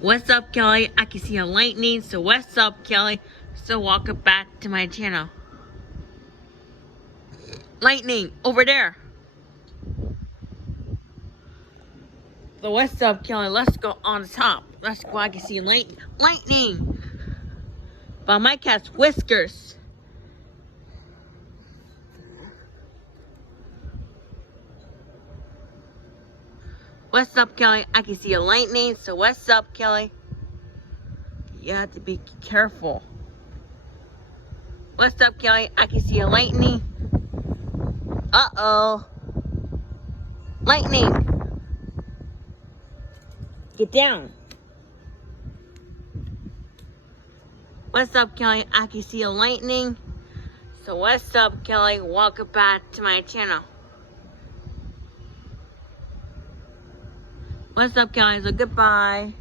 What's up, Kelly? I can see a lightning, so what's up, Kelly? So welcome back to my channel. Lightning, over there. So what's up, Kelly? Let's go on the top. Let's go. I can see lightning. But my cat's whiskers. What's up, Kelly? I can see a lightning, so what's up, Kelly? You have to be careful. What's up, Kelly? I can see a lightning. Uh-oh. Lightning. Get down. What's up, Kelly? I can see a lightning. So what's up, Kelly? Welcome back to my channel. What's up, Kelly? So goodbye.